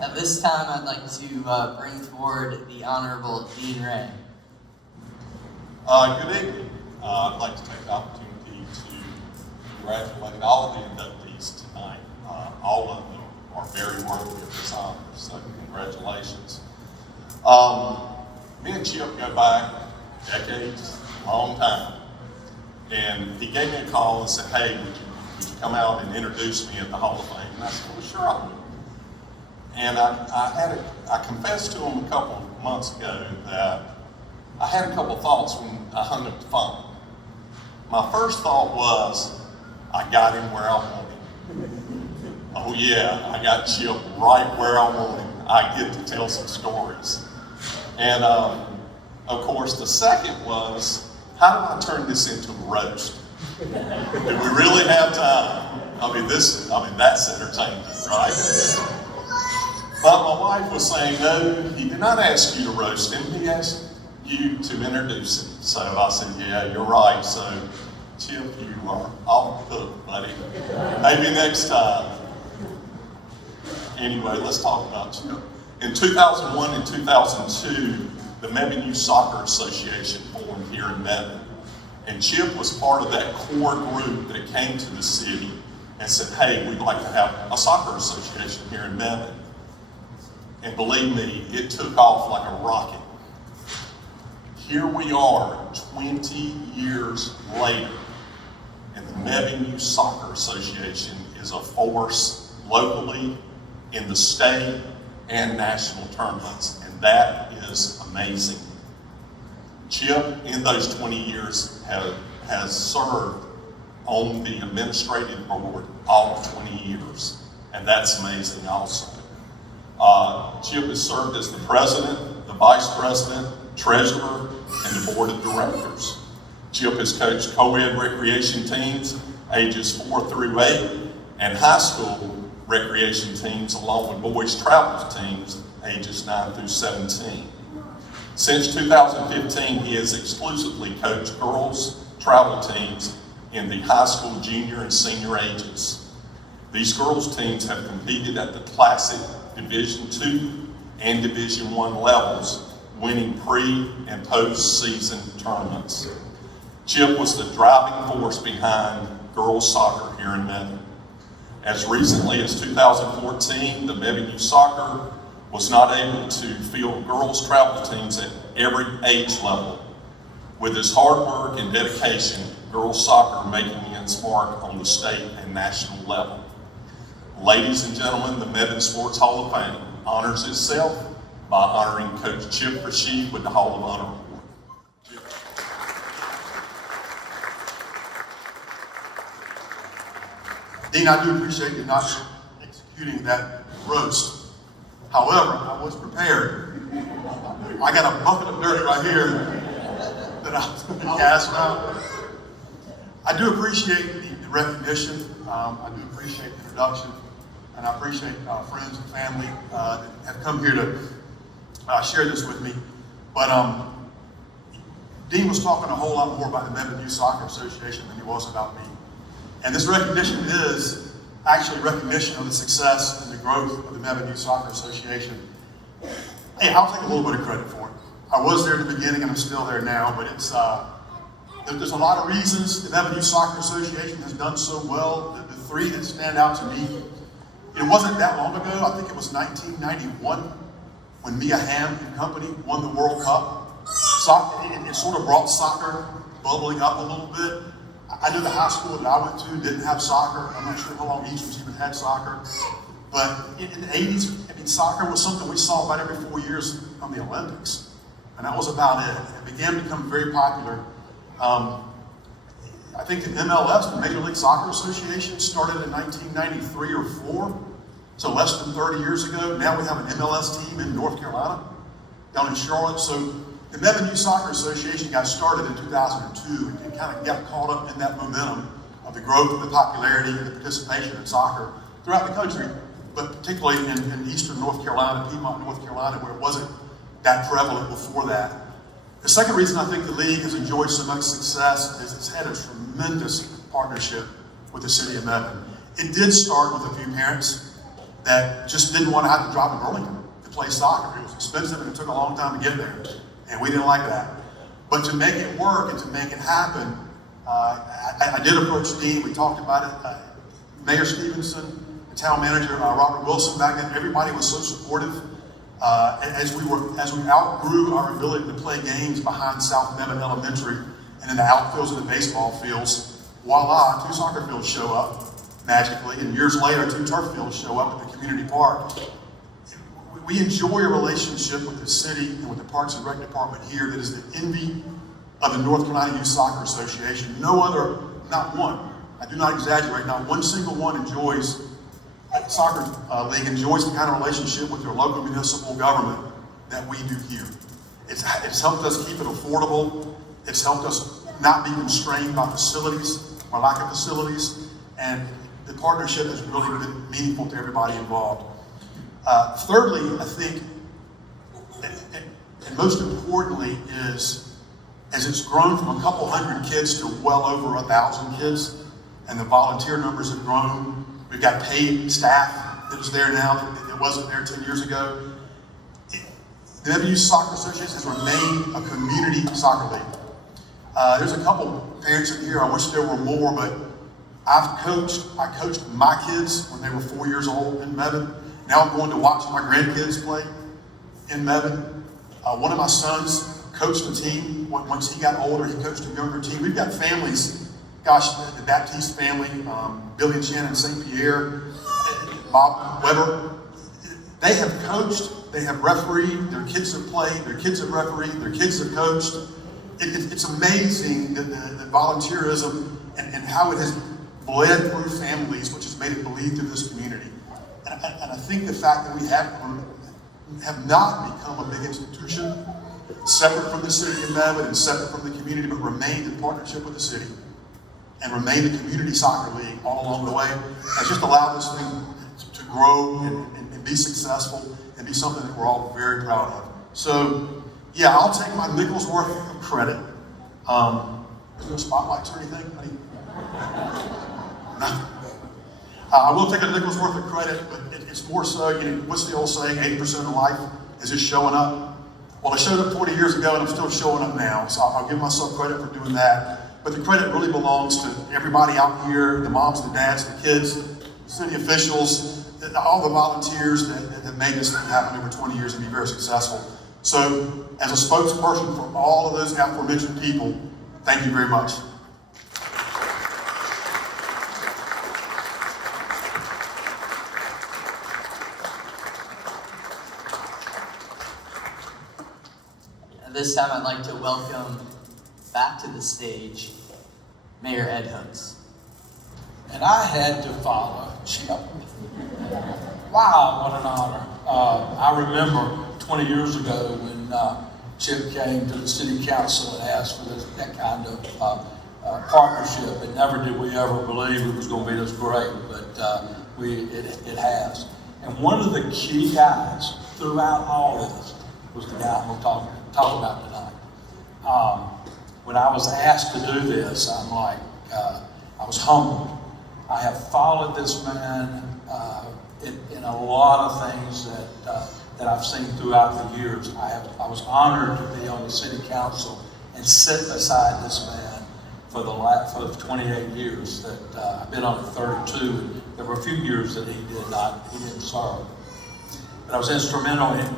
At this time, I'd like to bring forward the Honorable Dean Ray. Good evening. I'd like to take the opportunity to congratulate all of the inductees tonight. All of them are very worthy of this honor, so congratulations. Me and Chip go back decades, long time, and he gave me a call and said, "Hey, would you come out and introduce me at the Hall of Fame?" And I said, "Well, sure I would." And I confessed to him a couple of months ago that I had a couple of thoughts when I hung up the phone. My first thought was, I got him where I want him. Oh yeah, I got Chip right where I want him. I get to tell some stories. And of course, the second was, how do I turn this into a roast? Do we really have time? I mean, that's entertainment, right? But my wife was saying, no, he did not ask you to roast him, he asked you to introduce him. So I said, yeah, you're right. So, Chip, you are off the hook, buddy. Maybe next time. Anyway, let's talk about Chip. In 2001 and 2002, the Mebane Youth Soccer Association formed here in Mebane. And Chip was part of that core group that came to the city and said, hey, we'd like to have a soccer association here in Mebane. And believe me, it took off like a rocket. Here we are 20 years later, and the Mebane Youth Soccer Association is a force locally, in the state, and national tournaments, and that is amazing. Chip, in those 20 years, has served on the administrative board all of 20 years, and that's amazing also. Chip has served as the president, the vice president, treasurer, and the board of directors. Chip has coached co-ed recreation teams ages 4 through 8 and high school recreation teams along with boys travel teams ages 9 through 17. Since 2015, he has exclusively coached girls travel teams in the high school junior and senior ages. These girls teams have competed at the Classic Division II and Division I levels, winning pre- and post-season tournaments. Chip was the driving force behind girls soccer here in Mebane. As recently as 2014, the Mebane Youth Soccer was not able to field girls travel teams at every age level. With his hard work and dedication, girls soccer making its mark on the state and national level. Ladies and gentlemen, the Mebane Sports Hall of Fame honors itself by honoring Coach Chip FOUSHEE with the Hall of Honor Award. Dean, I do appreciate you not executing that roast. However, I was prepared. I got a bucket of dirt right here that I was going to cast out. I do appreciate the recognition. I do appreciate the introduction. And I appreciate friends and family that have come here to share this with me. But Dean was talking a whole lot more about the Mebane Youth Soccer Association than he was about me. And this recognition is actually recognition of the success and the growth of the Mebane Youth Soccer Association. Hey, I'll take a little bit of credit for it. I was there at the beginning and I'm still there now, but it's there's a lot of reasons the Mebane Youth Soccer Association has done so well. The three that stand out to me, it wasn't that long ago, I think it was 1991, when Mia Hamm and company won the World Cup. It sort of brought soccer bubbling up a little bit. I knew the high school that I went to didn't have soccer. I'm not sure how long Easters even had soccer. But in the 80s, I mean, soccer was something we saw about every 4 years on the Olympics. And that was about it. It began to become very popular. I think the MLS, the Major League Soccer Association, started in 1993 or 4, so less than 30 years ago. Now we have an MLS team in North Carolina, down in Charlotte. So the Mebane Youth Soccer Association got started in 2002 and kind of got caught up in that momentum of the growth of the popularity and the participation in soccer throughout the country, but particularly in eastern North Carolina, Piedmont, North Carolina, where it wasn't that prevalent before that. The second reason I think the league has enjoyed so much success is it's had a tremendous partnership with the city of Mebane. It did start with a few parents that just didn't want to have to drive to Burlington to play soccer. It was expensive and it took a long time to get there, and we didn't like that. But to make it work and to make it happen, I did approach Dean. We talked about it. Mayor Stephenson, the town manager, Robert Wilson back then, everybody was so supportive. As we outgrew our ability to play games behind South Mebane Elementary and in the outfields of the baseball fields, voila, 2 soccer fields show up magically, and years later 2 turf fields show up at the community park. We enjoy a relationship with the city and with the Parks and Rec Department here that is the envy of the North Carolina Youth Soccer Association. No other, not one, I do not exaggerate, not one single one enjoys, soccer league enjoys the kind of relationship with their local municipal government that we do here. It's helped us keep it affordable. It's helped us not be constrained by facilities or lack of facilities. And the partnership has really been meaningful to everybody involved. Thirdly, I think, and most importantly, is as it's grown from a couple hundred kids to well over 1,000 kids, and the volunteer numbers have grown. We've got paid staff that is there now that wasn't there 10 years ago. The Mebane Youth Soccer Association has remained a community soccer league. There's a couple parents in here, I wish there were more, but I coached my kids when they were 4 years old in Mebane. Now I'm going to watch my grandkids play in Mebane. One of my sons coached a team. Once he got older, he coached a younger team. We've got families, gosh, the Baptiste family, Billy and Shannon St. Pierre, Bob Weber. They have coached, they have refereed, their kids have played, their kids have refereed, their kids have coached. It's amazing the volunteerism and how it has bled through families, which has made it believed in this community. And I think the fact that we have not become a big institution, separate from the city of Mebane and separate from the community, but remained in partnership with the city and remained a community soccer league all along the way, has just allowed this thing to grow and be successful and be something that we're all very proud of. So, yeah, I'll take my nickel's worth of credit. Is there a spotlight or anything? Nothing. I will take a nickel's worth of credit, but it's more so, what's the old saying, 80% of life is just showing up? Well, I showed up 20 years ago and I'm still showing up now, so I'll give myself credit for doing that. But the credit really belongs to everybody out here, the moms, the dads, the kids, city officials, all the volunteers that have made this thing happen over 20 years and be very successful. So, as a spokesperson for all of those aforementioned people, thank you very much. At this time, I'd like to welcome back to the stage Mayor Ed Hooks. And I had to follow Chip. Wow, what an honor. I remember 20 years ago when Chip came to the city council and asked for that kind of partnership. And never did we ever believe it was going to be this great, but it has. And one of the key guys throughout all this was the guy we'll talk about tonight. When I was asked to do this, I'm like, I was humbled. I have followed this man in a lot of things that I've seen throughout the years. I was honored to be on the city council and sit beside this man for the 28 years that I've been on it 32. And there were a few years that he didn't serve. But I was instrumental in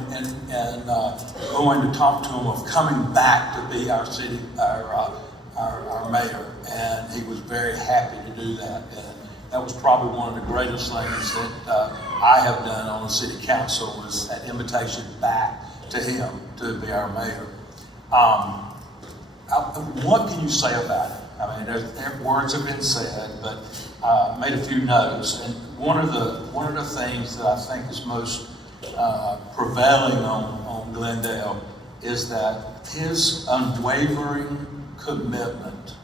going to talk to him of coming back to be our city, our mayor, and he was very happy to do that. And that was probably one of the greatest things that I have done on the city council, was that invitation back to him to be our mayor. What can you say about it? I mean, words have been said, but I made a few notes. And one of the things that I think is most prevailing on Glendale is that his unwavering commitment,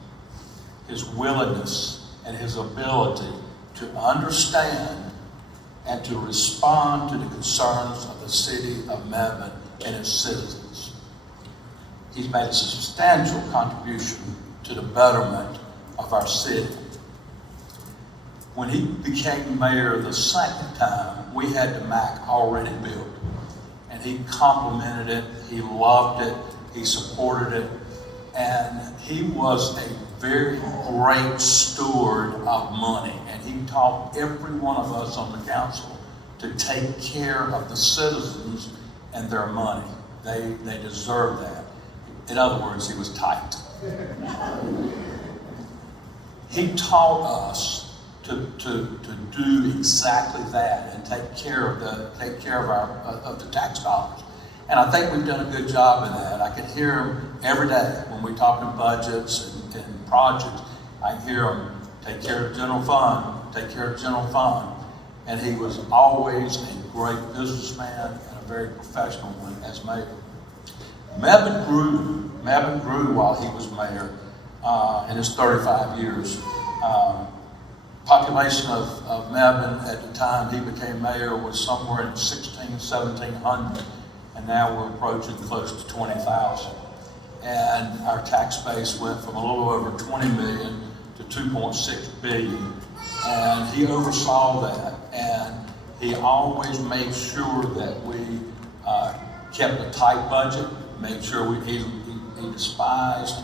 his willingness, and his ability to understand and to respond to the concerns of the city of Mebane and its citizens. He's made a substantial contribution to the betterment of our city. When he became mayor the second time, we had the MAC already built. And he complimented it, he loved it, he supported it, and he was a very great steward of money. And he taught every one of us on the council to take care of the citizens and their money. They deserve that. In other words, he was tight. He taught us to do exactly that and take care of the tax dollars. And I think we've done a good job of that. I can hear him every day when we talk in budgets and projects. I hear him take care of the general fund, take care of the general fund. And he was always a great businessman and a very professional one as mayor. Mebane grew while he was mayor in his 35 years. Population of Mebane at the time he became mayor was somewhere in 1700, and now we're approaching close to 20,000. And our tax base went from a little over 20 million to 2.6 billion. And he oversaw that, and he always made sure that we kept a tight budget, made sure he despised,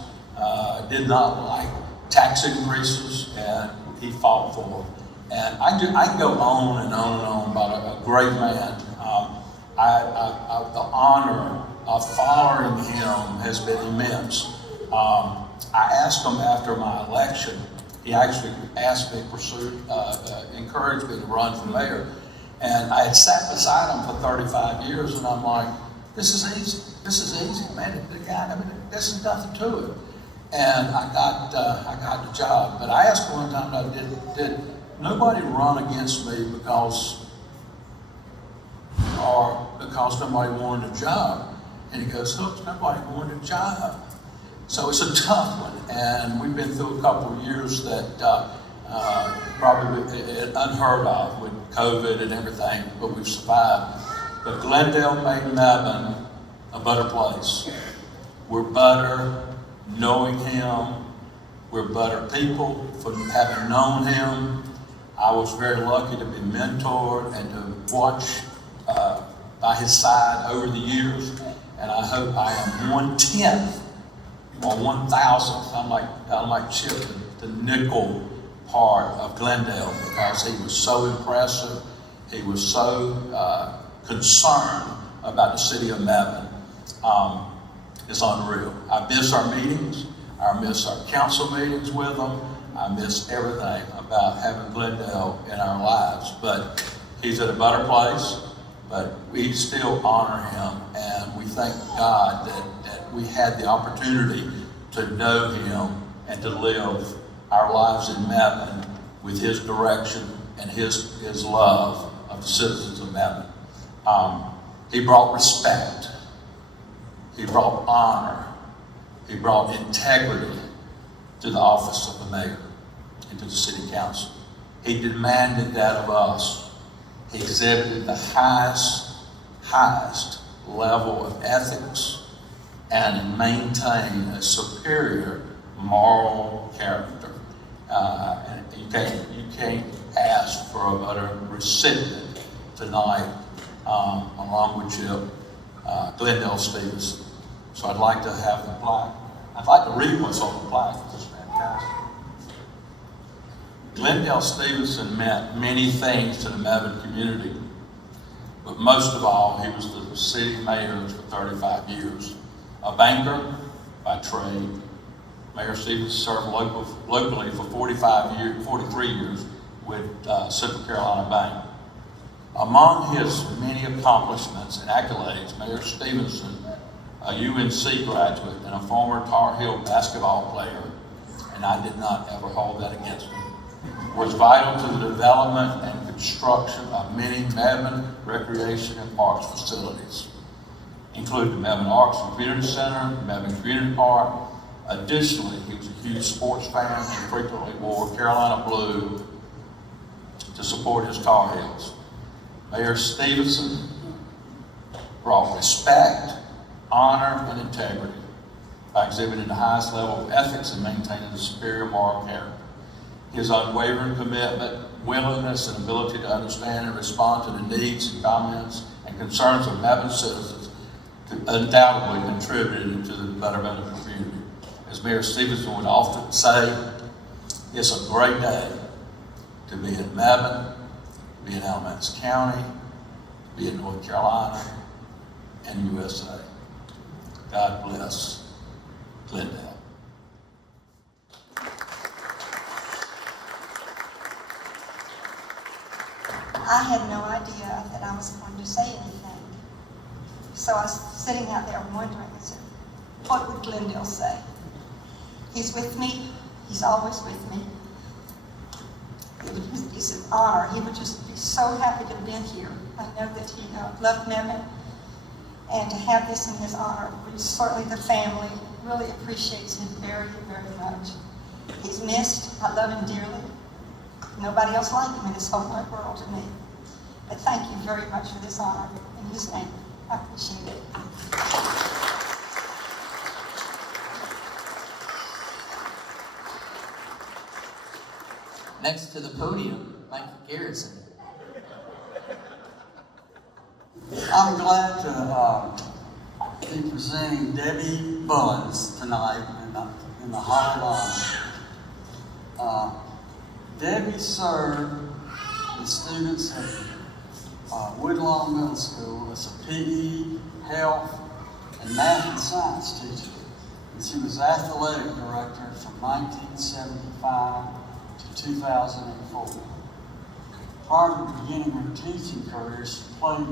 did not like tax increases, and he fought for them. And I can go on and on and on about a great man. The honor of following him has been immense. I asked him after my election, he actually asked me, encouraged me to run for mayor. And I had sat beside him for 35 years, and I'm like, this is easy. This is easy, man. The guy, this is nothing to it. And I got the job. But I asked him one time, did nobody run against me because nobody wanted a job? And he goes, look, nobody wanted a job. So it's a tough one, and we've been through a couple of years that probably unheard of with COVID and everything, but we've survived. But Glendale made Mebane a better place. We're better knowing him. We're better people for having known him. I was very lucky to be mentored and to watch by his side over the years, and I hope I am 1/10 or 1,000th. I'm like Chip, the nickel part of Glendale, because he was so impressive. He was so concerned about the city of Mebane. It's unreal. I miss our meetings. I miss our council meetings with him. I miss everything about having Glendale in our lives. But he's at a better place, but we still honor him, and we thank God that we had the opportunity to know him and to live our lives in Mebane with his direction and his love of the citizens of Mebane. He brought respect. He brought honor. He brought integrity to the office of the mayor and to the city council. He demanded that of us. He exhibited the highest level of ethics and maintained a superior moral character. And you can't ask for a better recipient tonight, along with Chip, Glendale Stephenson. So I'd like to have the plaque. I'd like to read what's on the plaque. It's fantastic. Glendale Stephenson meant many things to the Mebane community, but most of all, he was the city mayor for 35 years. A banker by trade, Mayor Stephenson served locally for 43 years with Central Carolina Bank. Among his many accomplishments and accolades, Mayor Stephenson, a UNC graduate and a former Tar Heel basketball player, and I did not ever hold that against him, was vital to the development and construction of many Mebane recreation and parks facilities, including the Mebane Arts and Community Center, the Mebane Community Park. Additionally, he was a huge sports fan and frequently wore Carolina blue to support his Tar Heels. Mayor Stephenson brought respect, honor, and integrity by exhibiting the highest level of ethics and maintaining a superior moral character. His unwavering commitment willingness and ability to understand and respond to the needs and comments and concerns of Mebane citizens undoubtedly contributed to the betterment of the community. As Mayor Stephenson would often say, it's a great day to be in Mebane, be in Alamance County, be in North Carolina, and USA. God bless GLENDEL. I had no idea that I was going to say anything. So I was sitting out there wondering, I said, what would GLENDEL say? He's with me. He's always with me. It's an honor. He would just be so happy to have been here. I know that he loved Mebane, and to have this in his honor, certainly the family really appreciates him very, very much. He's missed. I love him dearly. Nobody else like him in this whole wide world to me. But thank you very much for this honor in his name. I appreciate it. Next to the podium, Mike Garrison. I'm glad to be presenting Debbie Bullins tonight in the Hall of Honor. Debbie served the students at Woodlawn Middle School as a PE, health, and math and science teacher. And she was athletic director from 1975 to 2004. Prior to beginning her teaching career, she played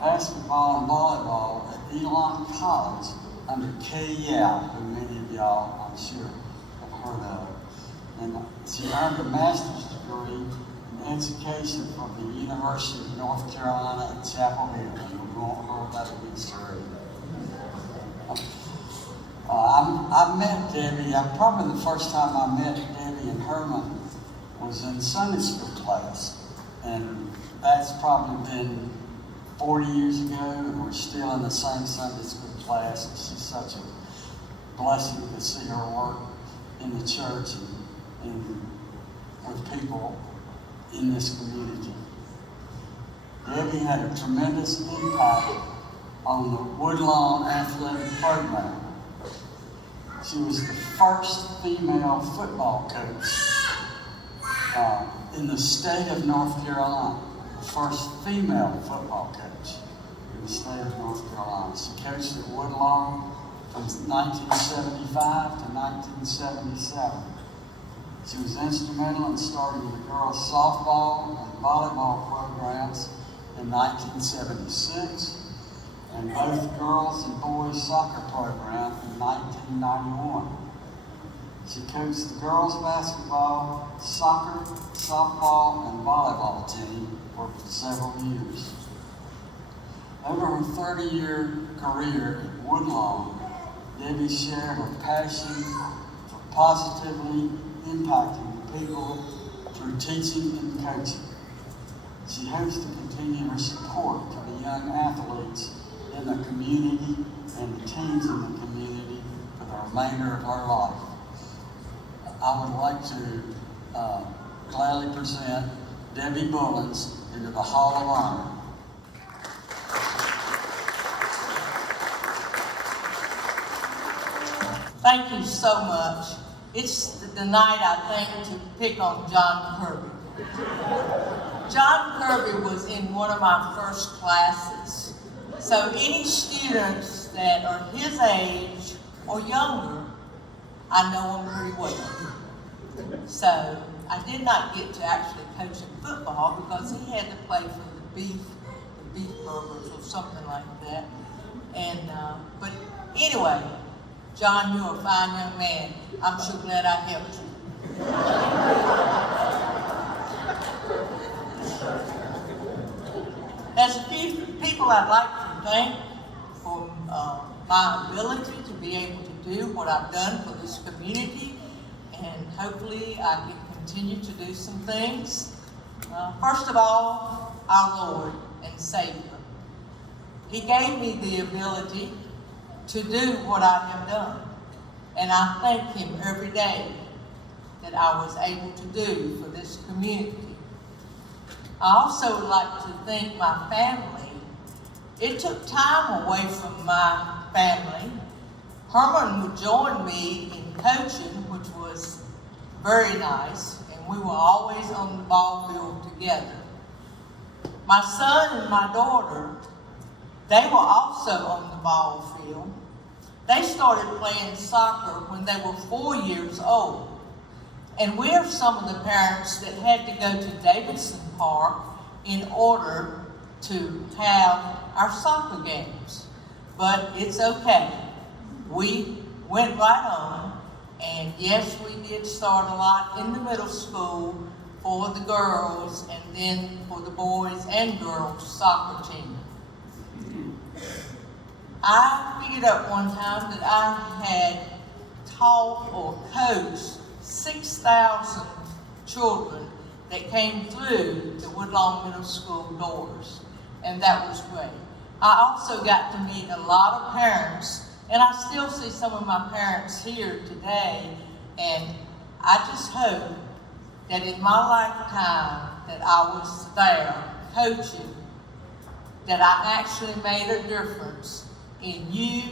basketball and volleyball at Elon College under Kay Yao, who many of y'all, I'm sure, have heard of. And she earned a master's degree in education from the University of North Carolina at Chapel Hill. And we won't hold that against her either. I met Debbie, probably the first time I met Debbie and Herman was in Sunday school class. And that's probably been 40 years ago, and we're still in the same Sunday school class. It's just such a blessing to see her work in the church and with people in this community. Debbie had a tremendous impact on the Woodlawn athletic program. She was the first female football coach in the state of North Carolina, the first female football coach in the state of North Carolina. She coached at Woodlawn from 1975 to 1977. She was instrumental in starting the girls' softball and volleyball programs in 1976, and both girls and boys soccer program in 1991. She coached the girls' basketball, soccer, softball, and volleyball team for several years. Over her 30-year career at Woodlawn, Debbie shared her passion for positively impacting people through teaching and coaching. She hopes to continue her support to the young athletes in the community and the teams in the community for the remainder of her life. I would like to gladly present Debbie Bullins into the Hall of Honor. Thank you so much. It's the night, I think, to pick on John Kirby. John Kirby was in one of my first classes. So any students that are his age or younger, I know him pretty well. So I did not get to actually coach him football because he had to play for the beef burgers or something like that. And but anyway, John, you're a fine young man. I'm so glad I helped you. There's a few people I'd like to thank for my ability to be able to do what I've done for this community, and hopefully I can continue to do some things. First of all, our Lord and Savior. He gave me the ability to do what I have done, and I thank Him every day that I was able to do for this community. I also would like to thank my family. It took time away from my family. Herman would join me in coaching, which was very nice, and we were always on the ball field together. My son and my daughter, they were also on the ball field. They started playing soccer when they were 4 years old. And we're some of the parents that had to go to Davidson Park in order to have our soccer games. But it's okay. We went right on, and yes, we did start a lot in the middle school for the girls and then for the boys and girls soccer team. I figured out one time that I had taught or coached 6,000 children that came through the Woodlawn Middle School doors, and that was great. I also got to meet a lot of parents, and I still see some of my parents here today, and I just hope that in my lifetime that I was there coaching, that I actually made a difference in you,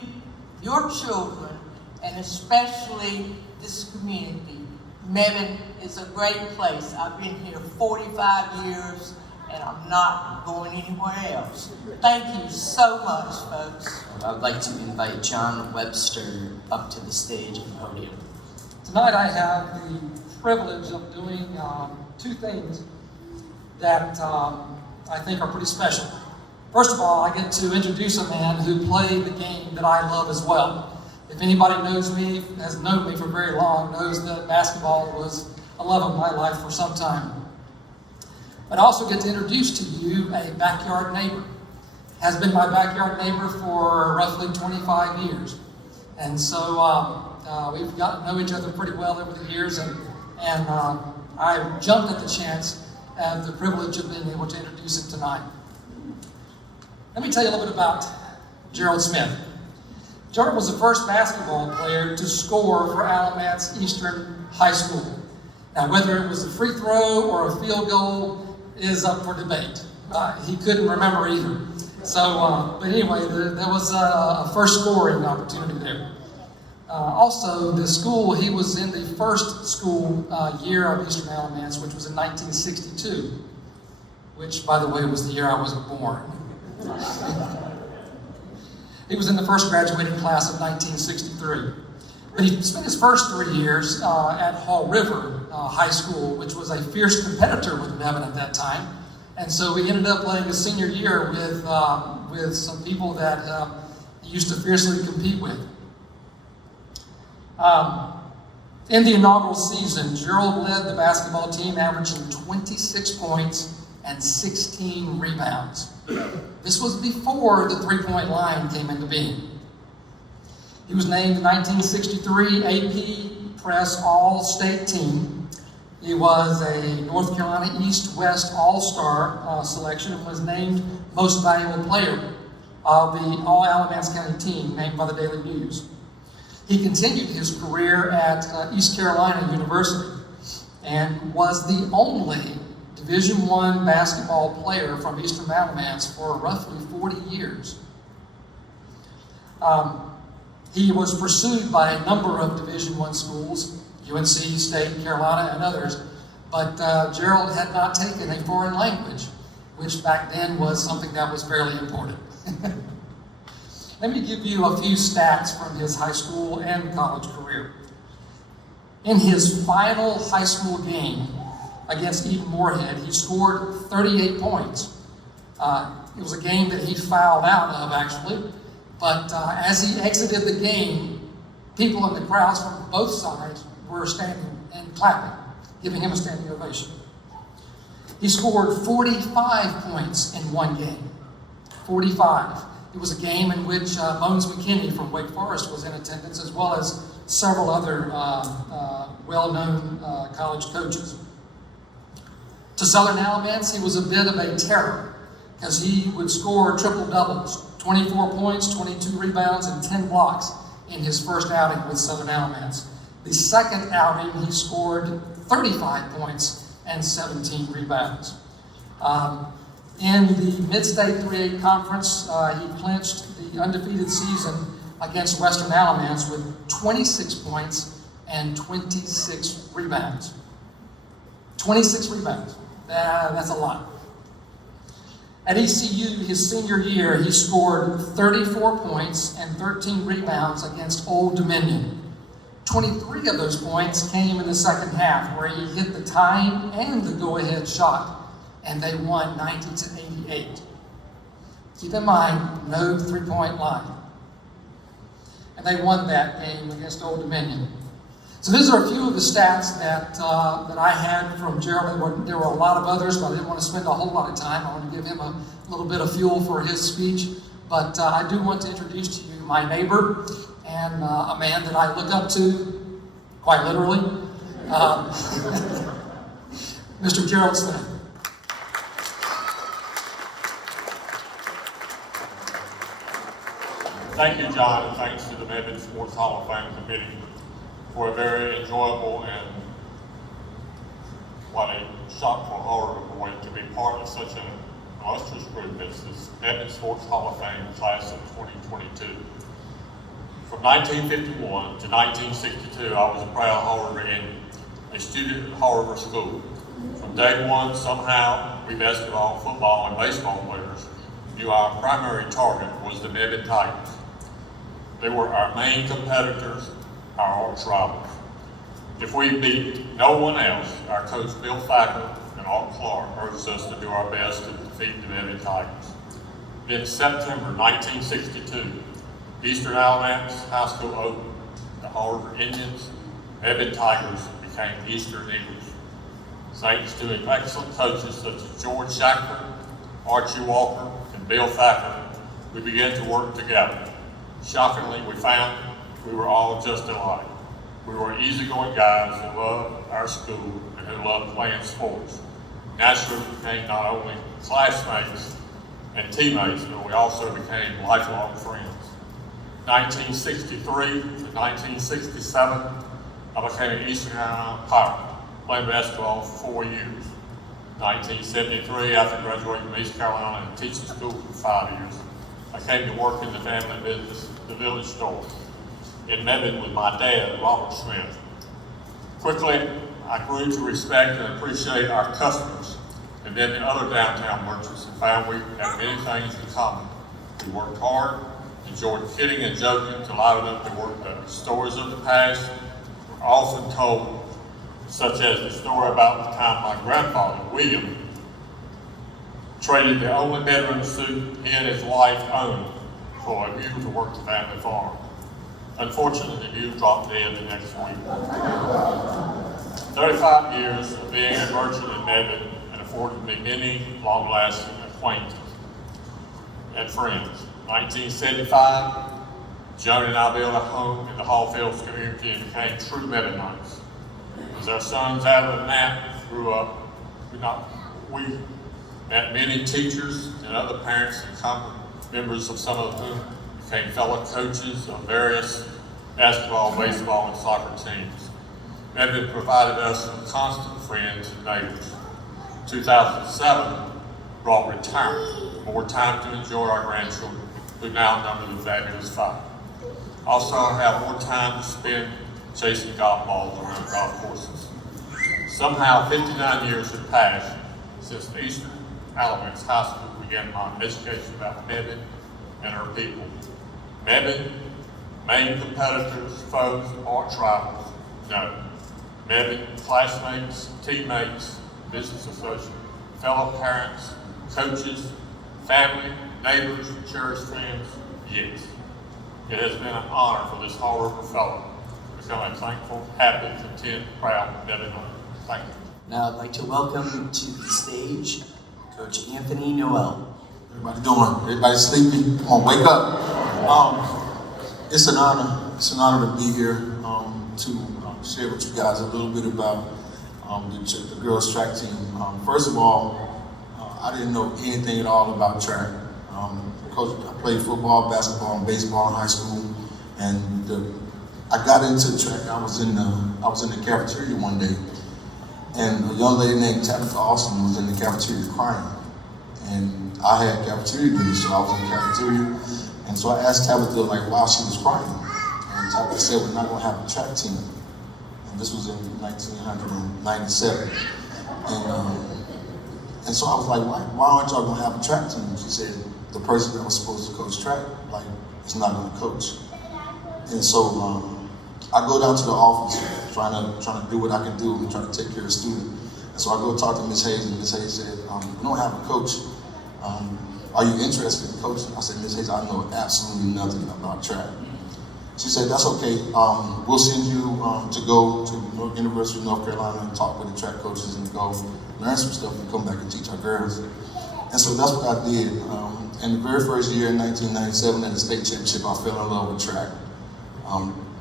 your children, and especially this community. Mebane is a great place. I've been here 45 years, and I'm not going anywhere else. Thank you so much, folks. I'd like to invite John Webster up to the stage and podium. Tonight I have the privilege of doing two things that I think are pretty special. First of all, I get to introduce a man who played the game that I love as well. If anybody knows me, has known me for very long, knows that basketball was a love of my life for some time. But I also get to introduce to you a backyard neighbor. Has been my backyard neighbor for roughly 25 years. And so we've gotten to know each other pretty well over the years, and I jumped at the chance and the privilege of being able to introduce him tonight. Let me tell you a little bit about Gerald Smith. Gerald was the first basketball player to score for Alamance Eastern High School. Now, whether it was a free throw or a field goal is up for debate. He couldn't remember either. So, but anyway, there was a first scoring opportunity there. Also, the school, he was in the first school year of Eastern Alamance, which was in 1962, which, by the way, was the year I was born. He was in the first graduating class of 1963. But he spent his first 3 years at Haw River High School, which was a fierce competitor with Mebane at that time. And so he ended up playing his senior year with some people that he used to fiercely compete with. In the inaugural season, Gerald led the basketball team, averaging 26 points and 16 rebounds. This was before the three-point line came into being. He was named the 1963 AP Press All-State Team. He was a North Carolina East-West All-Star selection and was named Most Valuable Player of the All-Alamance County team, named by the Daily News. He continued his career at East Carolina University and was the only Division I basketball player from Eastern Alamance for roughly 40 years. He was pursued by a number of Division I schools, UNC, State, Carolina, and others, but Gerald had not taken a foreign language, which back then was something that was fairly important. Let me give you a few stats from his high school and college career. In his final high school game against Eden Moorhead, he scored 38 points. It was a game that he fouled out of, actually, but as he exited the game, people in the crowds from both sides were standing and clapping, giving him a standing ovation. He scored 45 points in one game. 45. It was a game in which Bones McKinney from Wake Forest was in attendance, as well as several other well-known college coaches. To Southern Alamance, he was a bit of a terror, because he would score triple doubles, 24 points, 22 rebounds, and 10 blocks in his first outing with Southern Alamance. The second outing, he scored 35 points and 17 rebounds. In the Mid-State 3A Conference, he clinched the undefeated season against Western Alamance with 26 points and 26 rebounds. 26 rebounds. That's a lot. At ECU, his senior year, he scored 34 points and 13 rebounds against Old Dominion. 23 of those points came in the second half, where he hit the tying and the go-ahead shot, and they won 90-88. Keep in mind, no three-point line. And they won that game against Old Dominion. So these are a few of the stats that I had from Gerald. There were a lot of others, but I didn't want to spend a whole lot of time. I want to give him a little bit of fuel for his speech. But I do want to introduce to you my neighbor and a man that I look up to, quite literally, Mr. Gerald Smith. Thank you, John, and thanks to the Mebane Sports Hall of Fame Committee for a very enjoyable and what a shock for horror boy to be part of such an illustrious group as this Mebane Sports Hall of Fame class of 2022. From 1951 to 1962, I was a proud Horriver-ian, a student at Horriver School. From day one, somehow, we basketball, football, and baseball players knew our primary target was the Mebane Tigers. They were our main competitors, our arch rivals. If we beat no one else, our coach Bill Thacker and Art Clark urged us to do our best to defeat the Mebane Tigers. In September 1962, Eastern Alamance High School opened. The Horriver Indians, Mebane Tigers became Eastern Eagles. Thanks to excellent coaches such as George Shackford, Archie Walker, and Bill Thacker, we began to work together. Shockingly, we found we were all just alike. We were easygoing guys who loved our school and who loved playing sports. Naturally, we became not only classmates and teammates, but we also became lifelong friends. 1963 to 1967, I became an Eastern Carolina Pirate, playing basketball for 4 years. 1973, after graduating from East Carolina and teaching school for 5 years, I came to work in the family business, the village store, in Mebane with my dad, Robert Smith. Quickly, I grew to respect and appreciate our customers and then the other downtown merchants and found we had many things in common. We worked hard, enjoyed kidding and joking to liven up the work day. Stories of the past were often told, such as the story about the time my grandfather, William, traded the only bedroom suit he and his wife owned for a mule to work the family farm. Unfortunately, the mule dropped dead the next week. 35 years of being a merchant in Mebane and afforded me many long-lasting acquaintances and friends. 1975, Joan and I built a home in the Hallfields community and became true Mebanites. As our sons Adam and Matt grew up, we met many teachers and other parents and common members of some of whom became fellow coaches of various basketball, baseball, and soccer teams. Mebane provided us with constant friends and neighbors. 2007 brought retirement, more time to enjoy our grandchildren, who now number the fabulous 5. Also, I have more time to spend chasing golf balls around golf courses. Somehow, 59 years have passed since the Eastern Alamance High School began my education about Mebane and our people. Mebane, main competitors, foes, arch rivals, no. Mebane, classmates, teammates, business associates, fellow parents, coaches, family, neighbors, cherished friends, yes. It has been an honor for this Horriver fellow to become a thankful, happy, content, proud Mebane. Thank you. Now I'd like to welcome to the stage Coach Anthony Noel. Everybody doing? Everybody sleepy? Come on, wake up. It's an honor. It's an honor to be here to share with you guys a little bit about the girls track team. First of all, I didn't know anything at all about track. Coach, I played football, basketball, and baseball in high school, and I got into track. I was in the cafeteria one day, And a young lady named Tabitha Austin was in the cafeteria crying. And I had cafeteria duty, so I was in the cafeteria. And so I asked Tabitha, like, why she was crying. And Tabitha said, we're not gonna have a track team. And this was in 1997. And so I was like, why aren't y'all gonna have a track team? She said, the person that was supposed to coach track, like, is not gonna coach. And so I go down to the office, trying to do what I can do and try to take care of the student. And so I go talk to Ms. Hayes, and Ms. Hayes said, we don't have a coach. Are you interested in coaching? I said, Ms. Hayes, I know absolutely nothing about track. She said, that's okay. We'll send you to go to University of North Carolina and talk with the track coaches and go learn some stuff and come back and teach our girls. And so that's what I did. And the very first year in 1997 at the state championship, I fell in love with track.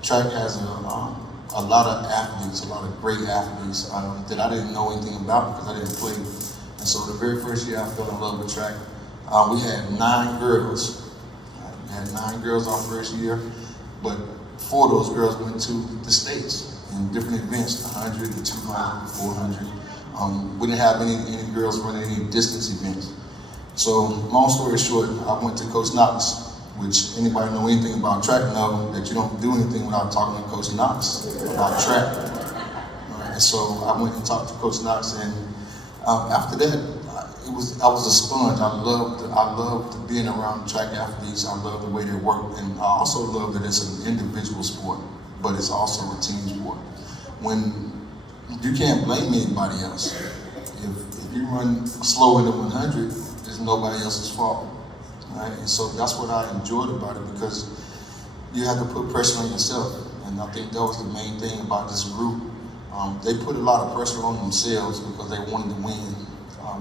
Track has a lot of athletes, a lot of great athletes that I didn't know anything about because I didn't play. And so the very first year I fell in love with track, we had 9 girls. We had 9 girls our first year, but 4 of those girls went to the States in different events, 100, 200, 400. We didn't have any girls running any distance events. So long story short, I went to Coach KNOX, which anybody know anything about track know that you don't do anything without talking to Coach KNOX about track. And so I went and talked to Coach KNOX, and after that, I was a sponge. I loved being around track athletes. I loved the way they work, and I also love that it's an individual sport, but it's also a team sport. When you can't blame anybody else. If you run slower than 100, it's nobody else's fault. Right? And so that's what I enjoyed about it, because you have to put pressure on yourself. And I think that was the main thing about this group. They put a lot of pressure on themselves because they wanted to win.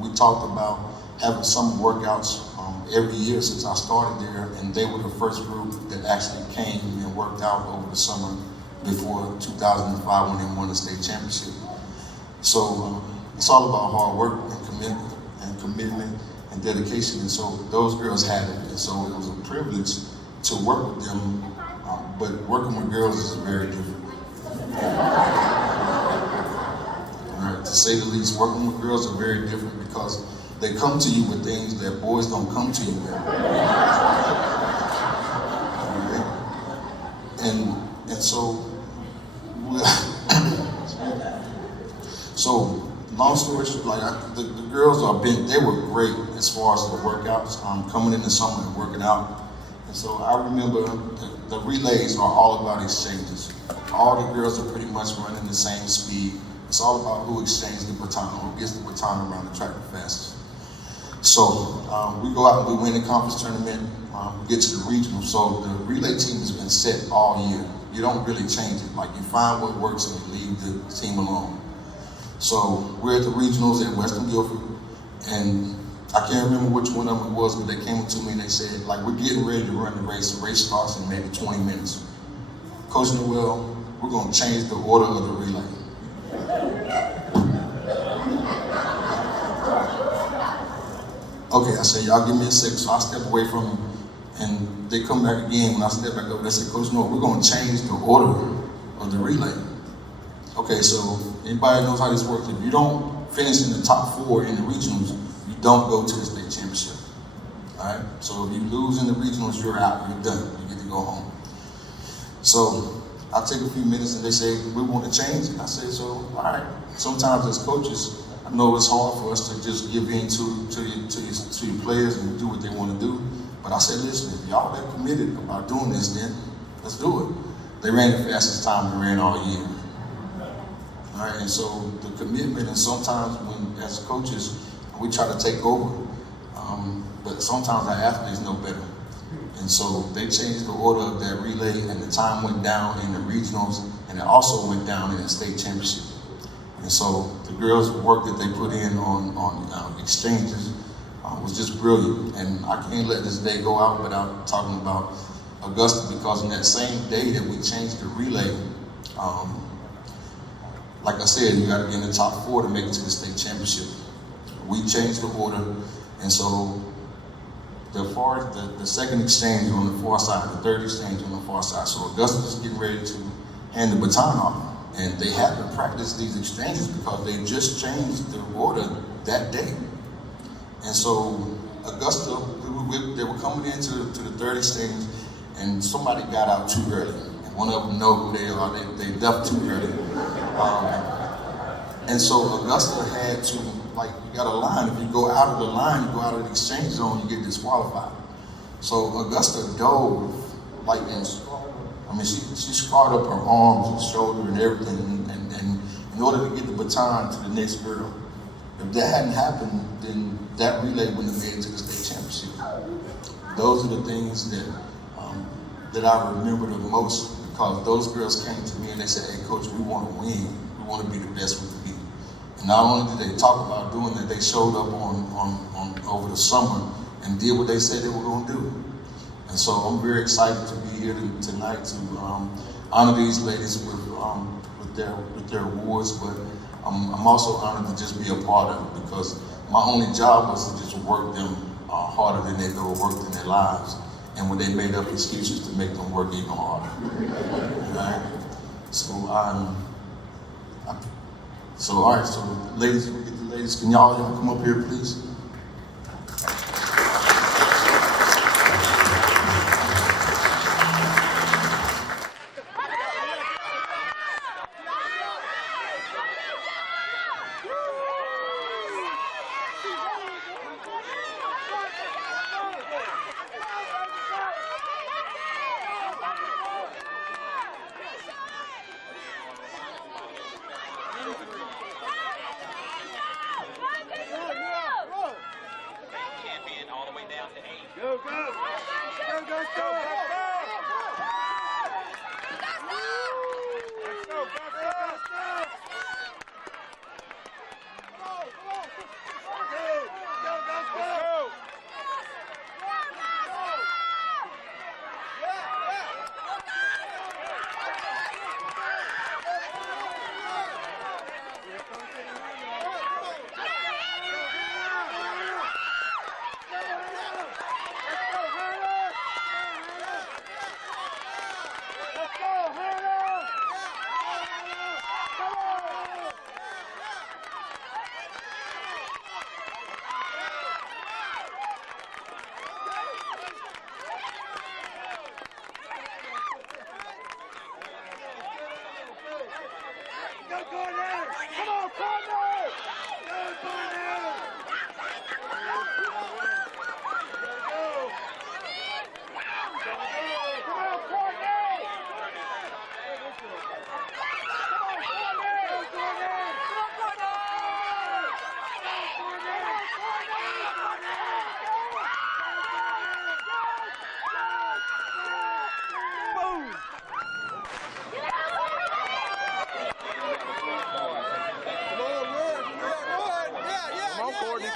We talked about having summer workouts every year since I started there, and they were the first group that actually came and worked out over the summer before 2005 when they won the state championship. So it's all about hard work and commitment and dedication, and so those girls had it, and so it was a privilege to work with them, but working with girls is very different. All right, to say the least, working with girls are very different because they come to you with things that boys don't come to you with. All right? And so, so long story short, like the girls they were great as far as the workouts, coming in the summer and working out. And so I remember the relays are all about exchanges. All the girls are pretty much running the same speed. It's all about who exchanges the baton, who gets the baton around the track the fastest. So we go out and we win the conference tournament, we get to the regional. So the relay team has been set all year. You don't really change it. Like, you find what works and you leave the team alone. So we're at the regionals at Western Guilford, and I can't remember which one of them it was, but they came up to me and they said, like, we're getting ready to run the race. The race starts in maybe 20 minutes. Coach Noel, we're gonna change the order of the relay. Okay, I said, y'all give me a second. So I step away from them, and they come back again. When I step back over, they say, Coach Noel, we're gonna change the order of the relay. Okay, so anybody knows how this works. If you don't finish in the top 4 in the regionals, you don't go to the state championship. All right, so if you lose in the regionals, you're out, you're done, you get to go home. So I take a few minutes and they say, we want to change it. I say, so, all right. Sometimes as coaches, I know it's hard for us to just give in to your players and do what they want to do. But I said, listen, if y'all that committed about doing this, then let's do it. They ran the fastest time they ran all year. All right, and so the commitment, and sometimes when, as coaches, we try to take over, but sometimes our athletes know better. And so they changed the order of that relay, and the time went down in the regionals, and it also went down in the state championship. And so the girls' work that they put in on exchanges was just brilliant. And I can't let this day go out without talking about Augusta, because on that same day that we changed the relay, like I said, you got to get in the top 4 to make it to the state championship. We changed the order, and so the second exchange on the far side, the third exchange on the far side. So Augusta's getting ready to hand the baton off. And they had to practice these exchanges because they just changed the order that day. And so Augusta, they were coming into the third exchange, and somebody got out too early. And one of them know who they are, they left too early. And so Augusta had to, like, you got a line. If you go out of the line, you go out of the exchange zone, you get disqualified. So Augusta dove, like, she scarred up her arms and shoulder and everything, and in order to get the baton to the next girl. If that hadn't happened, then that relay wouldn't have made it to the state championship. Those are the things that I remember the most, because those girls came to me and they said, "Hey, coach, we want to win. We want to be the best we can be." And not only did they talk about doing that, they showed up on over the summer and did what they said they were going to do. And so I'm very excited to be here tonight to honor these ladies with their awards, but I'm also honored to just be a part of it, because my only job was to just work them harder than they've ever worked in their lives. And when they made up excuses to make them work even harder. Right? So all right, so ladies, we get the ladies. Can y'all come up here, please?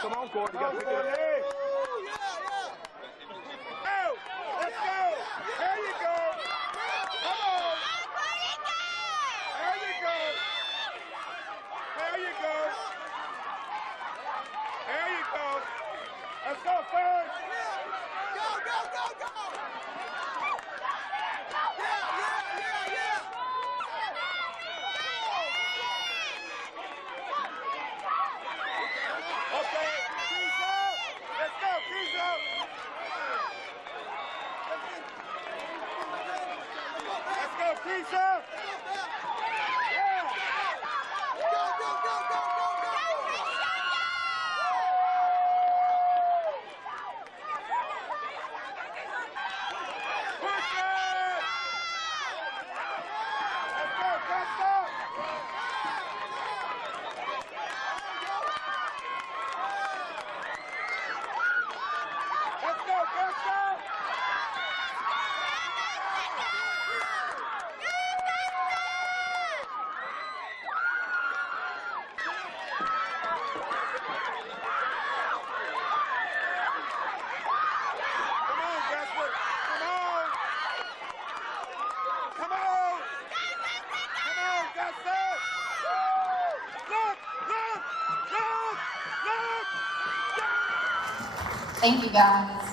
Come on, Courtney. You got to pick it up. Let's go. There you go. Come on. There you go. There you go. There you go. Let's go, third. Go, go, go, go. Yeah. Okay, keys up. Let's go, keys up. Let's go, keys up. Yeah. Go, go, go, go, go, go. Push it. Let's go, Costa. Let's go, Costa. Come on, Gasper. Come on. Come on, Gasper. Look. Thank you, guys.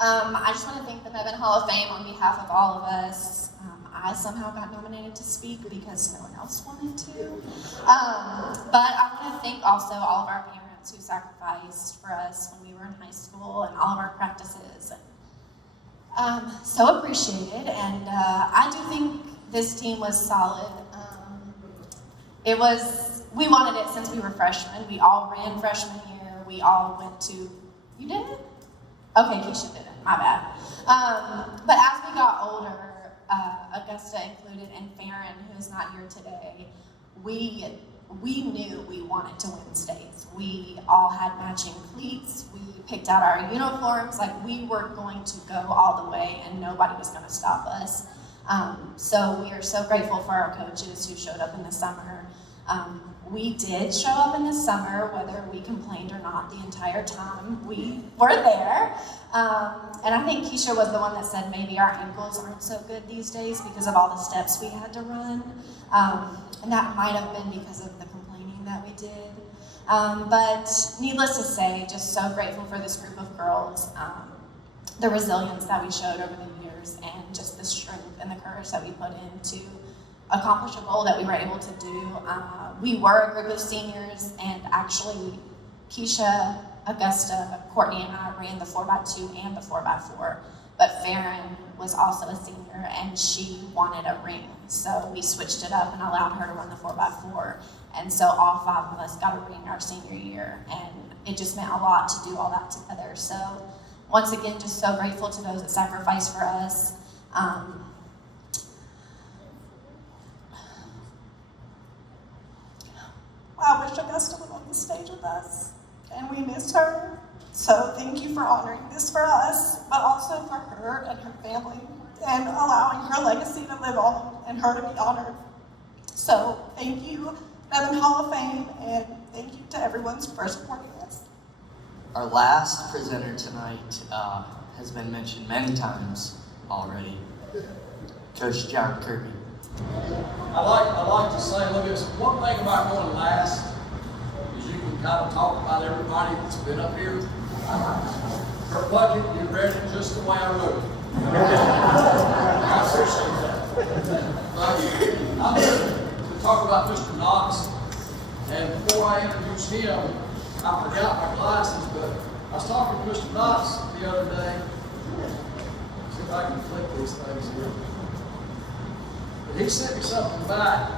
I just want to thank the Mebane Hall of Fame on behalf of all of us. I I somehow got nominated to speak because no one else wanted to. But I want to thank also all of our parents who sacrificed for us when we were in high school and all of our practices. So appreciated, and I do think this team was solid. We wanted it since we were freshmen. We all ran freshman year. We all went to, you did it? Okay, Keisha didn't, my bad. But as we got older, Augusta included, and Farron, who is not here today, we knew we wanted to win states. We all had matching cleats. We picked out our uniforms. Like, we were going to go all the way, and nobody was going to stop us. So we are so grateful for our coaches who showed up in the summer. We did show up in the summer, whether we complained or not, the entire time. We were there. And I think Keisha was the one that said maybe our ankles aren't so good these days because of all the steps we had to run. And that might have been because of the complaining that we did. But needless to say, just so grateful for this group of girls, the resilience that we showed over the years, and just the strength and the courage that we put in to accomplish a goal that we were able to do. We were a group of seniors, and actually Keisha, Augusta, Courtney, and I ran the 4x2 and the 4x4, but Farron was also a senior, and she wanted a ring, so we switched it up and allowed her to run the 4x4, and so all 5 of us got a ring our senior year, and it just meant a lot to do all that together. So once again, just so grateful to those that sacrificed for us. I wish Augusta was on the stage with us, and we miss her. So thank you for honoring this for us, but also for her and her family, and allowing her legacy to live on and her to be honored. So thank you, Mebane Hall of Fame, and thank you to everyone for supporting us. Our last presenter tonight has been mentioned many times already, Coach John Kirby. I like to say, look, it's one thing about going last is you can kind of talk about everybody that's been up here. Her bucket, you read it just the way I wrote it. I appreciate that. But I'm here to talk about Mr. Knox, and before I introduce him, I forgot my glasses, but I was talking to Mr. Knox the other day. See if I can flip these things here. He sent me something back,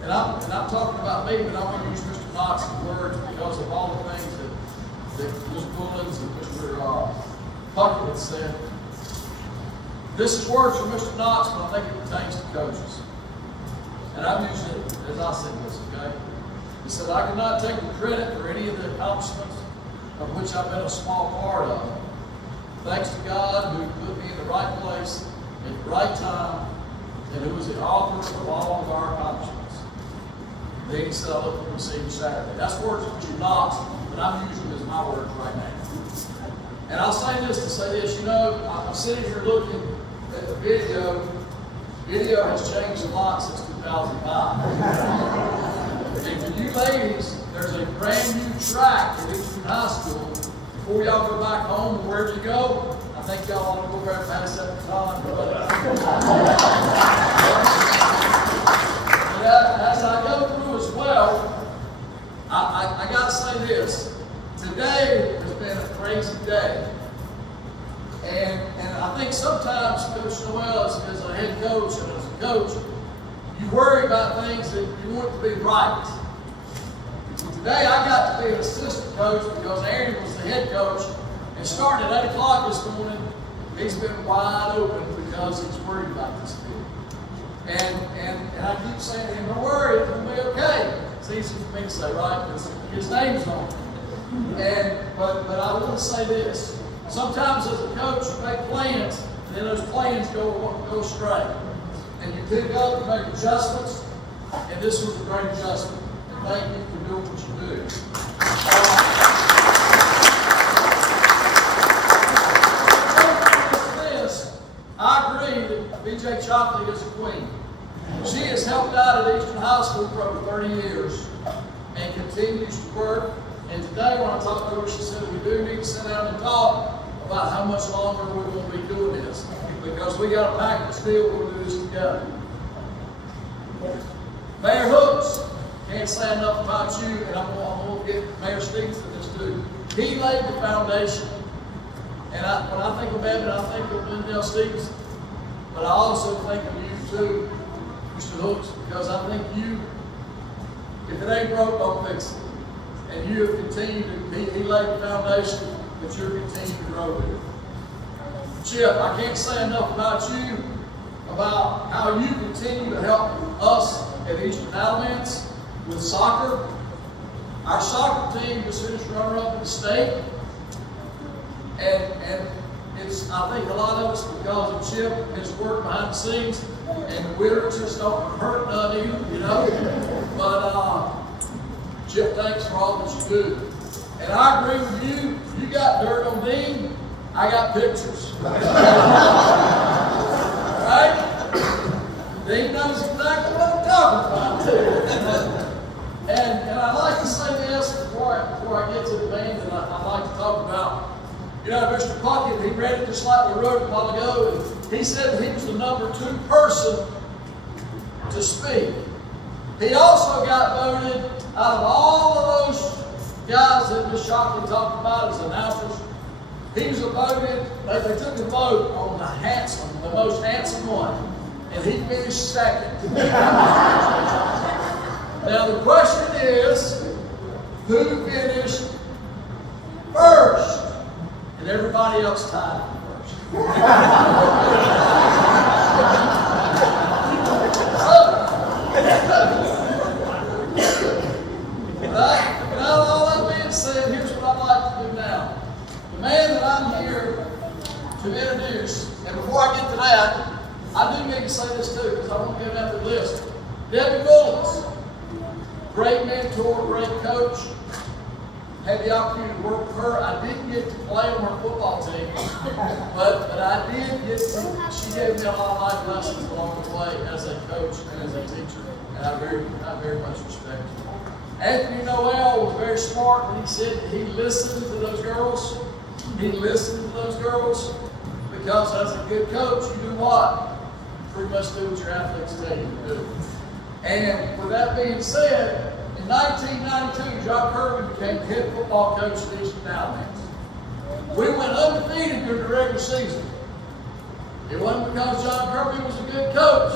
and I'm talking about me, but I'm going to use Mr. Knox's words because of all the things that Ms. Bullins and Mr. Puckett had said. This is words from Mr. Knox, but I think it pertains to coaches. And I'm using it as I said this, okay? He said, I cannot take the credit for any of the accomplishments of which I've been a small part of. Thanks to God who put me in the right place at the right time, and who was the author of all of our accomplishments. Then he said, I look forward to seeing you Saturday. That's words from Mr. Knox, but I'm using them as my words right now. And I'll say this to say this, you know, I'm sitting here looking at the video. Video has changed a lot since 2005. And for you ladies, there's a brand new track at Induction High School. Before y'all go back home, or wherever you go, I think y'all want to go over and pass that baton. But as I go through as well, I got to say this. Today has been a crazy day. And I think sometimes Coach Noel, as a head coach and as a coach, you worry about things that you want to be right. Today I got to be an assistant coach because Aaron was the head coach, and starting at 8 o'clock this morning, he's been wide open because he's worried about this field. And I keep saying to him, don't worry, it's going to be okay. It's easy for me to say, right? Because his name's on it. But I want to say this. Sometimes as a coach, you make plans, and then those plans go astray. And you pick up and make adjustments, and this was a great adjustment. And thank you for doing what you do. I agree that B.J. Chopley is a queen. She has helped out at Eastern High School for over 30 years and continues to work. And today when I talked to her, she said we do need to sit down and talk about how much longer we're going to be doing this, because we got a package deal. We'll do this together. Mayor Hooks, can't say enough about you, and I'm going to get Mayor Stevens to this too. He laid the foundation. And when I think of Mebane, I think of Glendel Stevens, but I also think of you too, Mr. Hooks, because I think you, if it ain't broke, don't fix it. And you have continued to, he laid the foundation, but you're continuing to grow with it. Chip, I can't say enough about you, about how you continue to help us at Eastern ALAMANCE with soccer. Our soccer team just finished runner-up in the state. And it's, I think a lot of it's because of Chip and his work behind the scenes, and the winners just don't hurt none either, you know. But Chip, thanks for all that you do. And I agree with you. You got dirt on Dean, I got pictures. Right? Dean knows exactly what I'm talking about too. And I'd like to say this before I get to the band that I'd like to talk about. You know, Mr. Puckett, he read it just like we wrote a while ago, and he said that he was the number 2 person to speak. He also got voted out of all of those guys that Ms. Shockley talked about as announcers. He was voted, they took a vote on the most handsome one, and he finished second. Now the question is, who finished first? And everybody else tied for first. Without all that being said, here's what I'd like to do now. The man that I'm here to introduce, and before I get to that, I do need to say this too, because I want to go down the list. Debbie Bullins, great mentor, great coach. Had the opportunity to work with her. I didn't get to play on her football team, but I did get to, she gave me a lot of life lessons along the way as a coach and as a teacher, and I very much respect her. Anthony Noel was very smart when he said that he listened to those girls. He listened to those girls because as a good coach, you do what? Pretty much do what your athletes tell you to do. And with that being said, in 1992, John Kirby became the head football coach at Eastern ALAMANCE. We went undefeated during the regular season. It wasn't because John Kirby was a good coach,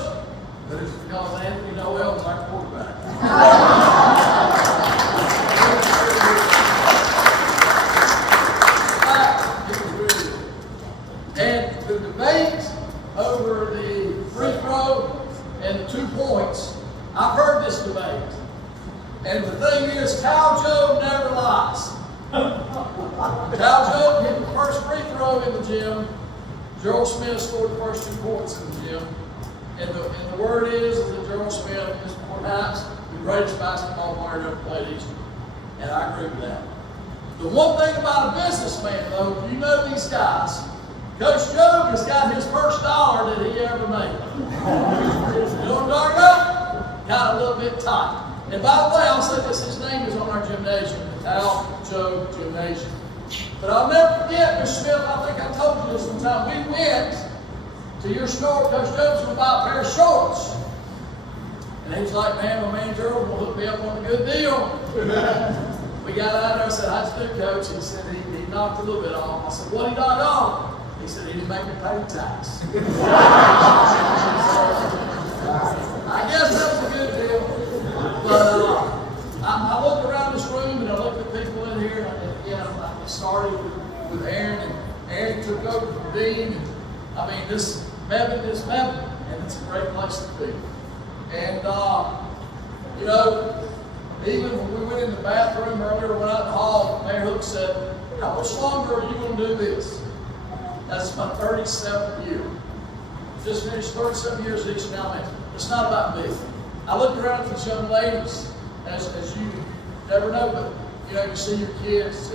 but it's because Anthony Noel was our quarterback. And the debate over the free throw and the 2 points, I've heard this debate. And the thing is, Cal Joe never lies. Cal Joe hit the first free throw in the gym. Gerald Smith scored the first 2 points in the gym. And the word is that Gerald Smith is perhaps the greatest basketball player ever played Eastern. And I agree with that. The one thing about a businessman, though, you know these guys. Coach Joe has got his first dollar that he ever made. You know what I'm talking about? Got a little bit tight. And by the way, I'll say this, his name is on our gymnasium, Al Joe Gymnasium. But I'll never forget, Mr. Smith, I think I told you this one time, we went to your store, Coach Joe's, to buy a pair of shorts. And he was like, man, my man Gerald will hook me up on a good deal. We got out there, I said, how'd you do, Coach? He said, he knocked a little bit off. I said, what did he knock off? He said, he didn't make me pay tax. I guess that was a good deal. But I looked around this room and I looked at people in here, and again, I started with Aaron, and Aaron took over from Dean. And, I mean, this Mebane is Mebane, and it's a great place to be. And, you know, even when we went in the bathroom earlier, went out in the hall, Mayor Hook said, how much longer are you going to do this? That's my 37th year. Just finished 37 years at Eastern ALAMANCE. It's not about me. I looked around at these young ladies, as you never know, but you know, you see your kids,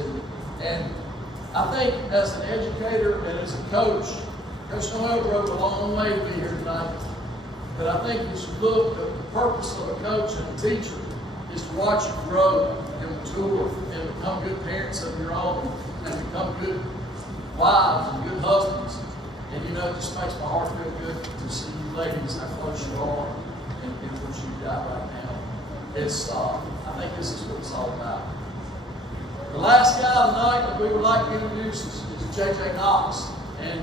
and I think as an educator and as a coach, Coach Noel rode a long way to be here tonight. But I think as you look, the purpose of a coach and a teacher is to watch you grow and mature and become good parents of your own and become good wives and good husbands. And you know, it just makes my heart feel good to see you ladies how close you are and what you've got right now. It's, I think this is what it's all about. The last guy tonight that we would like to introduce is J.J. KNOX. And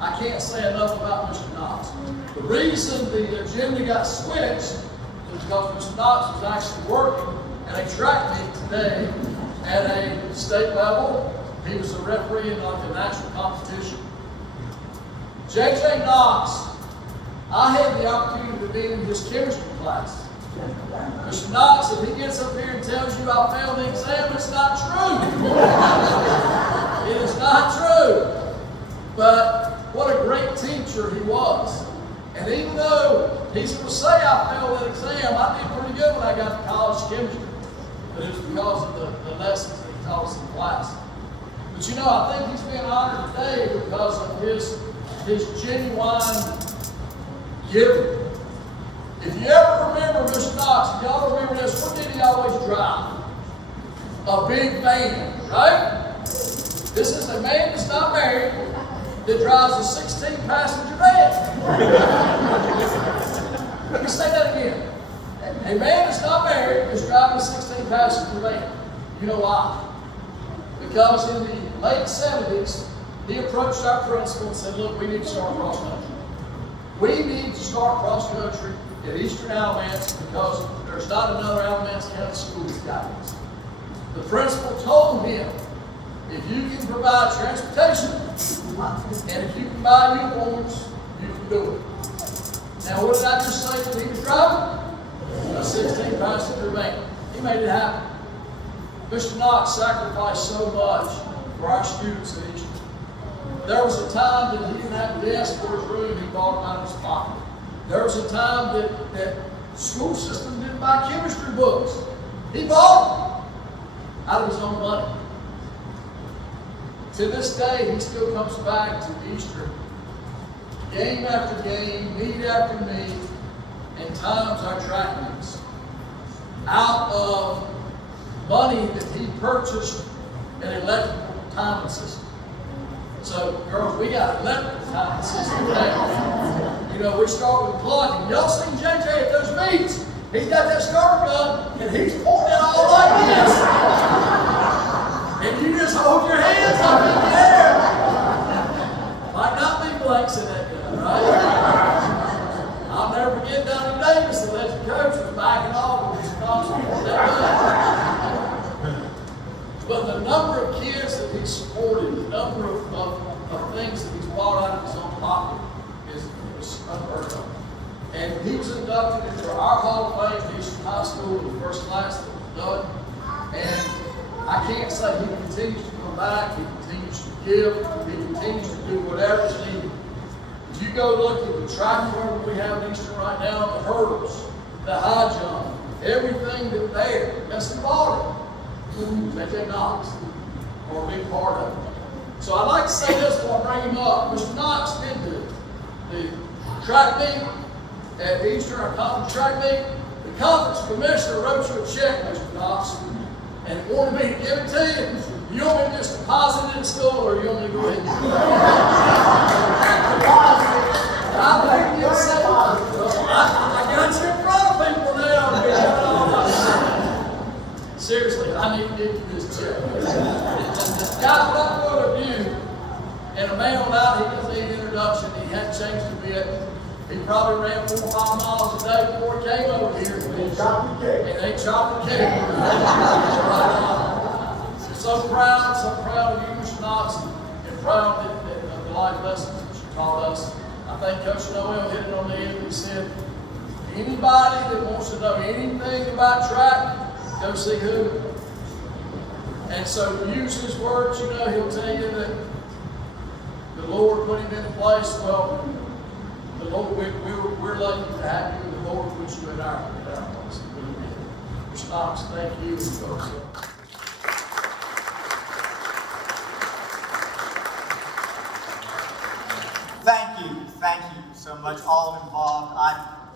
I can't say enough about Mr. KNOX. The reason the agenda got switched was because Mr. KNOX was actually working at a track meet today at a state level. He was a referee in like a national competition. J.J. KNOX, I had the opportunity to be in his chemistry class. Mr. KNOX, if he gets up here and tells you I failed the exam, it's not true. It is not true. But what a great teacher he was. And even though he's going to say I failed that exam, I did pretty good when I got to college chemistry. But it was because of the lessons that he taught us in class. But you know, I think he's being honored today because of his genuine giving. If you ever remember Mr. KNOX, if y'all remember this, where did he always drive? A big van, right? This is a man that's not married that drives a 16-passenger van. Let me say that again. A man that's not married is driving a 16-passenger van. You know why? Because in the late 70s, he approached our principal and said, look, we need to start cross country. We need to start cross country at Eastern Alamance because there's not another Alamance County school that's got this. The principal told him, if you can provide transportation and if you can buy uniforms, you can do it. Now, what did I just say that he was driving? A 16-passenger van. He made it happen. Mr. KNOX sacrificed so much for our students at Eastern. There was a time that he didn't have a desk for his room, he bought them out of his pocket. There was a time that the school system didn't buy chemistry books. He bought them out of his own money. To this day, he still comes back to Eastern, game after game, meet after meet, and times our track meets out of money that he purchased an electrical timing system. So, girls, we got an electrical timing system now. You know, we start with clocking. Y'all seen JJ at those meets? He's got that starter gun, and he's pointing all like this. And you just hold your hands up in the air. Might not be blanks in that gun, right? I'll never forget down in Davis, the legend coach was backing off with his constant on that gun. But the number of kids that he's supported, the number of things that he's bought out of his own pocket is unheard of. And he was inducted into our Hall of Fame at Eastern High School in the first class that was done. And I can't say he continues to come back, he continues to give, he continues to do whatever is needed. If you go look at the track program we have in Eastern right now, the hurdles, the high jump, everything that's involved in it, J.J. KNOX, or a big part of it. So I'd like to say this before I bring him up. Mr. KNOX did the track meet at Eastern, our conference track meet. The conference commissioner wrote you a check, Mr. KNOX, and wanted me to give it to you. You want me to just deposit it in school, or you want me to go ahead and do it? I think you'll say, I got you in front of people now. Seriously, I need to give you this check. Guys, without further ado, and a man without he doesn't need introduction, he hadn't changed a bit. He probably ran 4 or 5 miles a day before he came over here. And they chopped the cake. So proud of you, Mr. KNOX, and proud of the life lessons that you taught us. I think Coach Noel hit it on the end. He said, anybody that wants to know anything about track, go see who. And so use his words, you know, he'll tell you that the Lord put him in place. Well, the Lord, we're lucky to have you, and the Lord put you in our place. Mr. KNOX, thank you. Thank you so much, all involved.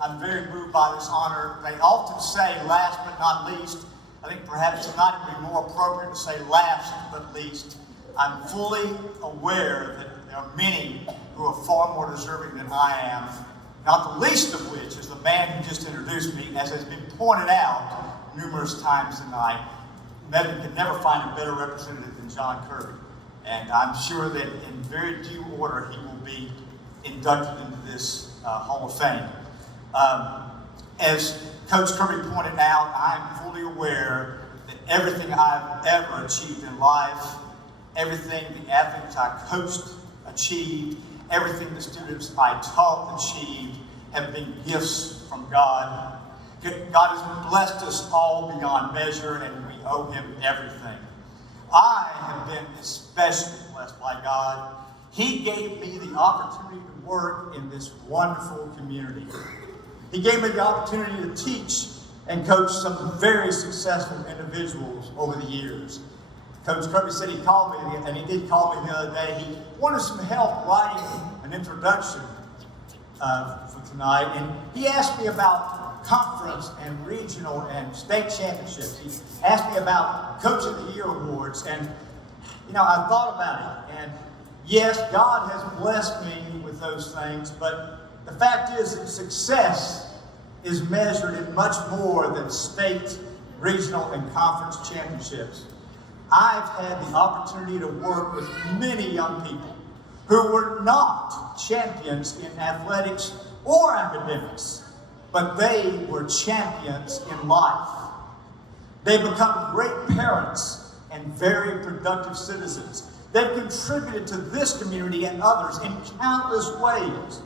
I'm very moved by this honor. They often say last but not least. I think perhaps tonight it would be more appropriate to say last but least. I'm fully aware that there are many who are far more deserving than I am, not the least of which is the man who just introduced me. As has been pointed out numerous times tonight, Mebane could never find a better representative than John Kirby. And I'm sure that in very due order he will be inducted into this Hall of Fame. As Coach Kirby pointed out, I'm fully aware that everything I've ever achieved in life, everything the athletes I coached achieved, everything the students I taught achieved have been gifts from God. God has blessed us all beyond measure, and we owe him everything. I have been especially blessed by God. He gave me the opportunity to work in this wonderful community. He gave me the opportunity to teach and coach some very successful individuals over the years. Coach Kirby said he called me, and he did call me the other day. He wanted some help writing an introduction for tonight, and he asked me about conference and regional and state championships. He asked me about Coach of the Year awards, and I thought about it. And yes, God has blessed me with those things, but the fact is that success is measured in much more than state, regional, and conference championships. I've had the opportunity to work with many young people who were not champions in athletics or academics, but they were champions in life. They've become great parents and very productive citizens. They've contributed to this community and others in countless ways.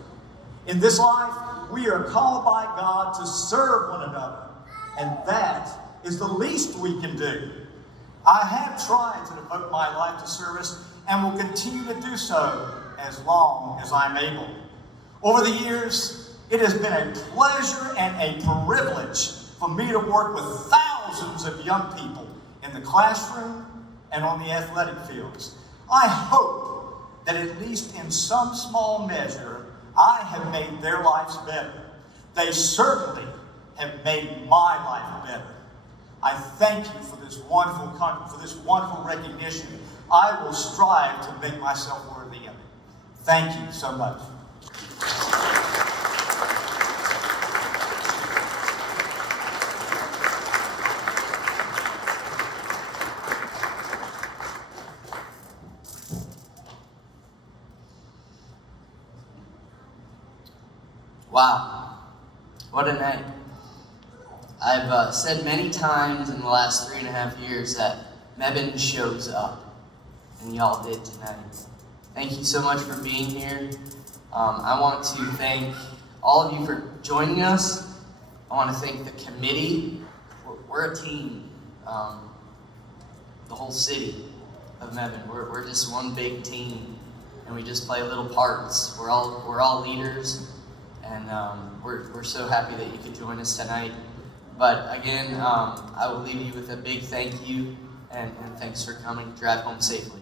In this life, we are called by God to serve one another, and that is the least we can do. I have tried to devote my life to service and will continue to do so as long as I'm able. Over the years, it has been a pleasure and a privilege for me to work with thousands of young people in the classroom and on the athletic fields. I hope that at least in some small measure, I have made their lives better. They certainly have made my life better. I thank you for this wonderful recognition. I will strive to make myself worthy of it. Thank you so much. Wow, what a night. I've said many times in the last 3.5 years that Mebane shows up, and y'all did tonight. Thank you so much for being here. I want to thank all of you for joining us. I want to thank the committee. We're a team, the whole city of Mebane. We're just one big team, and we just play little parts. We're all leaders. And we're so happy that you could join us tonight. But again, I will leave you with a big thank you and thanks for coming. Drive home safely.